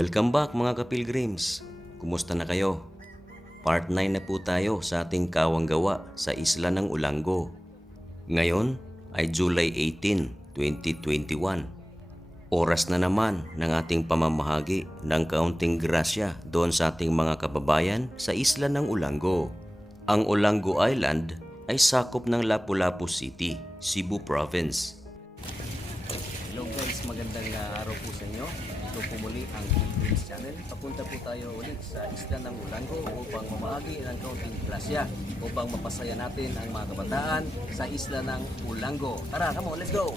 Welcome back mga kapilgrims. Kumusta na kayo? Part 9 na po tayo sa ating kawang gawa sa isla ng Ulango. Ngayon ay July 18, 2021. Oras na naman ng ating pamamahagi ng kaunting grasya doon sa ating mga kababayan sa isla ng Ulango. Ang Ulango Island ay sakop ng Lapu-Lapu City, Cebu Province. Muli ang Pilgrims Channel. Papunta po tayo ulit sa isla ng Ulango upang mamahagi ng kaunting plasya upang mapasaya natin ang mga kabataan sa isla ng Ulango. Tara, come on, let's go!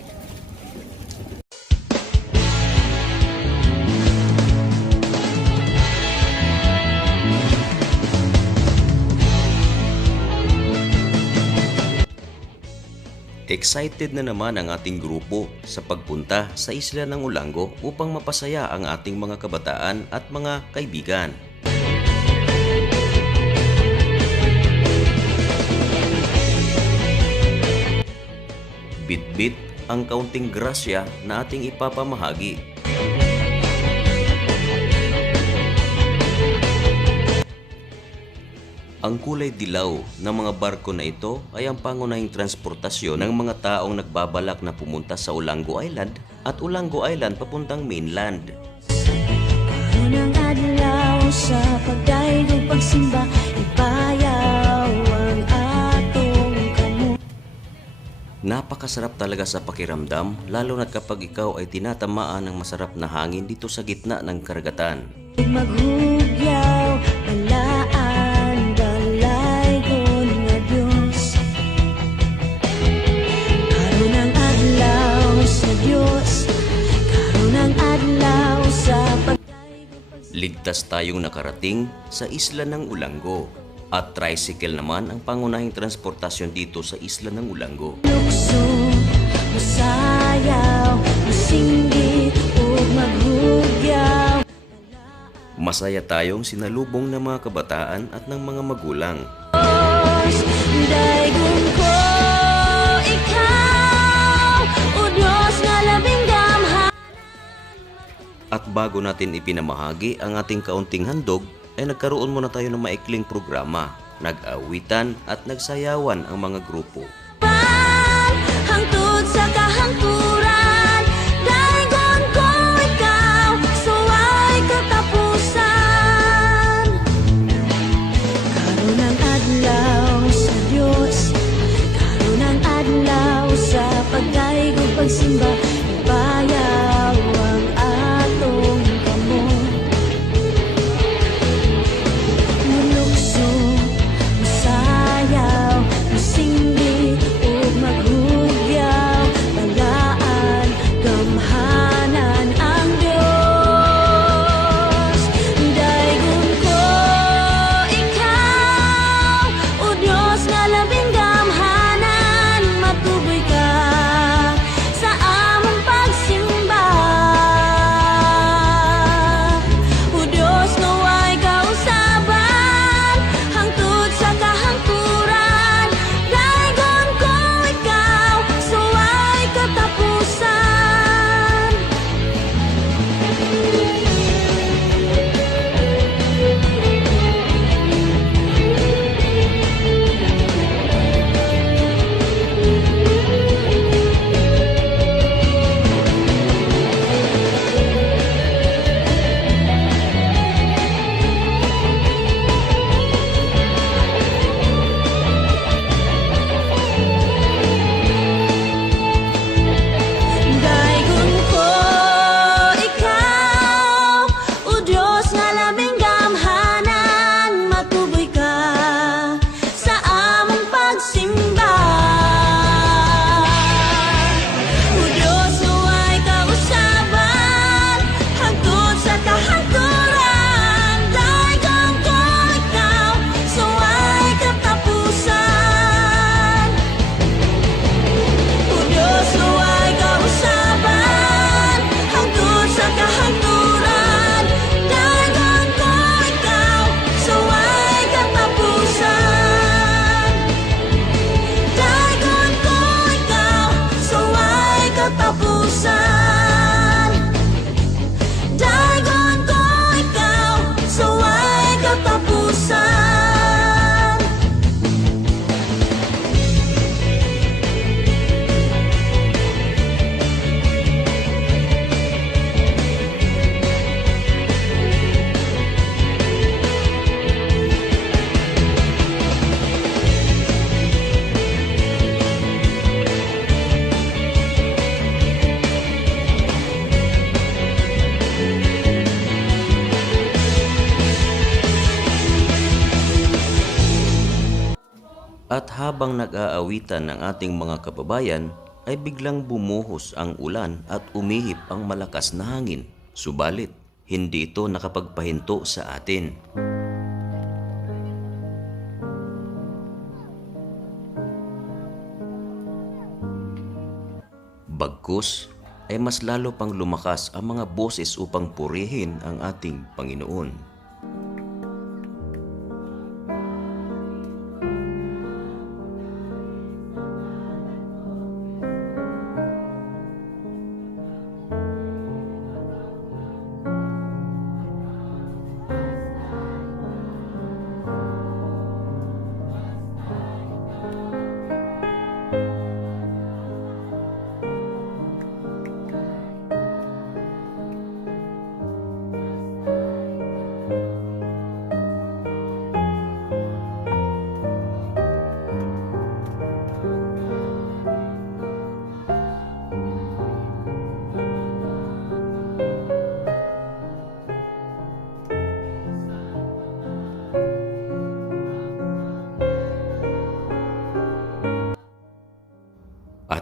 Excited na naman ang ating grupo sa pagpunta sa isla ng Ulango upang mapasaya ang ating mga kabataan at mga kaibigan. Bit-bit ang kaunting grasya na ating ipapamahagi. Ang kulay dilaw ng mga barko na ito ay ang pangunahing transportasyon ng mga taong nagbabalak na pumunta sa Ulango Island at Ulango Island papuntang mainland. Unang adlaw sa pagdaig pagsimba ipayaw ang atong kamu Napakasarap talaga sa pakiramdam lalo na kapag ikaw ay tinatamaan ng masarap na hangin dito sa gitna ng karagatan. maghugyaw Ligtas tayong nakarating sa isla ng Ulango at tricycle naman ang pangunahing transportasyon dito sa isla ng Ulango. paglukso masayaw masinggit maghugyaw Masaya tayong sinalubong ng mga kabataan at ng mga magulang. Diyos, At bago natin ipinamahagi ang ating kaunting handog, ay nagkaroon muna tayo ng maikling programa. Nag-awitan at nagsayawan ang mga grupo. Hangtod sa kahangturan, At habang nag-aawitan ng ating mga kababayan, ay biglang bumuhos ang ulan at umihip ang malakas na hangin. Subalit, hindi ito nakapagpahinto sa atin. Bagkus ay mas lalo pang lumakas ang mga boses upang purihin ang ating Panginoon.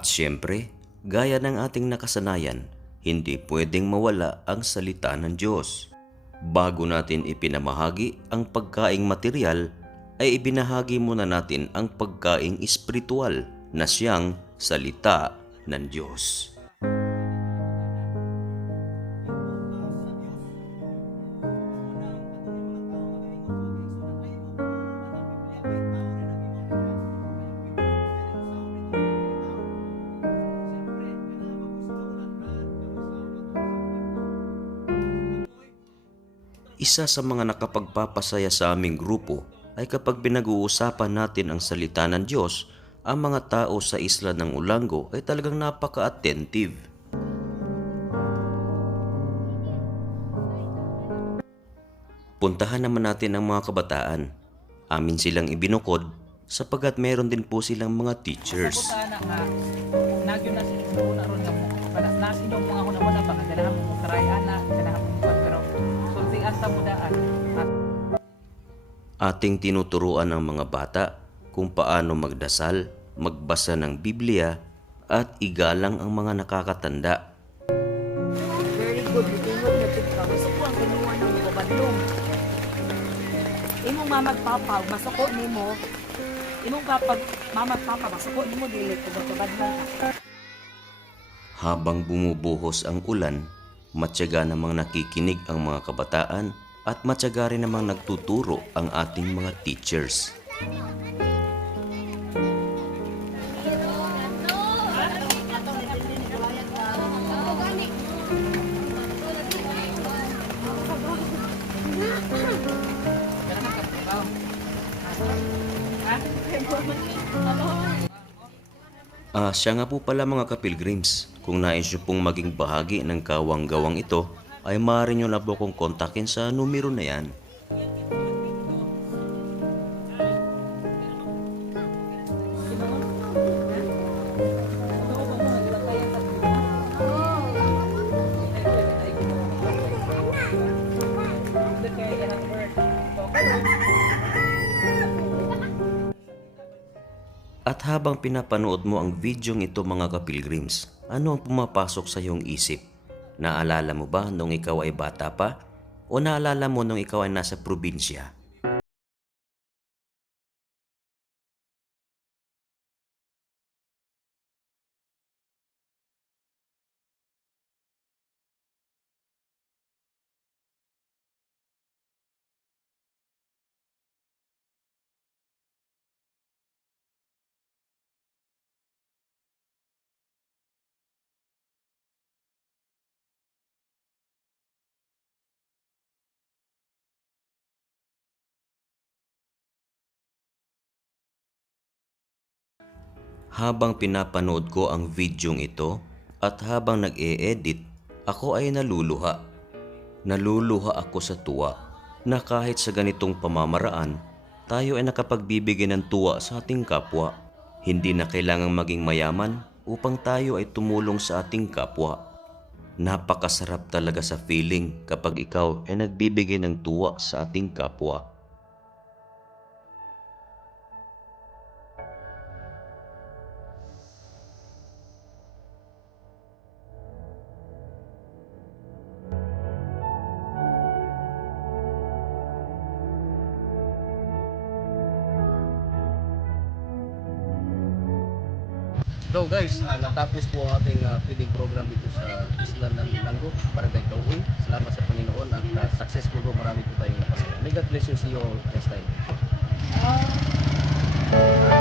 At siyempre, gaya ng ating nakasanayan, hindi pwedeng mawala ang salita ng Diyos. Bago natin ipinamahagi ang pagkaing material, ay ibinahagi muna natin ang pagkaing espiritual na siyang salita ng Diyos. Isa sa mga nakapagpapasaya sa aming grupo ay kapag pinag-uusapan natin ang salita ng Diyos, ang mga tao sa isla ng Ulango ay talagang napaka-attentive. Puntahan naman natin ang mga kabataan. Amin silang ibinukod sapagat meron din po silang mga teachers. Sana na sa mo. Para nasino ang mga sultian sa mudaan. At Ating tinuturuan ng mga bata kung paano magdasal, magbasa ng Biblia, at igalang ang mga nakakatanda. Very good. Itingog na tika. Gusto ko ang kinuha ng babadlong. Imong mamag papa, masuko ni mo. Imong kapag mamag papa, masuko ni mo, dili ko babadlong. Habang bumubuhos ang ulan, matyaga namang nakikinig ang mga kabataan at matyaga rin namang nagtuturo ang ating mga teachers. Ah, siya nga po pala mga kapilgrims. Kung nais nyo pong maging bahagi ng kawang-gawang ito, ay maaari nyo na po kong kontakin sa numero na yan. Habang pinapanood mo ang videong ito mga kapilgrims, ano ang pumapasok sa iyong isip? Naalala mo ba nung ikaw ay bata pa? O naalala mo nung ikaw ay nasa probinsya? Habang pinapanood ko ang videong ito at habang nag-e-edit, ako ay naluluha. Naluluha ako sa tuwa na kahit sa ganitong pamamaraan, tayo ay nakapagbibigay ng tuwa sa ating kapwa. Hindi na kailangang maging mayaman upang tayo ay tumulong sa ating kapwa. Napakasarap talaga sa feeling kapag ikaw ay nagbibigay ng tuwa sa ating kapwa. So guys, ah, natapos po ang ating ah, feeding program dito sa Isla ng Langgo, Barangay Kauwi. Salamat sa Panginoon at ah, successful po marami po tayong napasaya. May God bless you. See you all next time. Ah,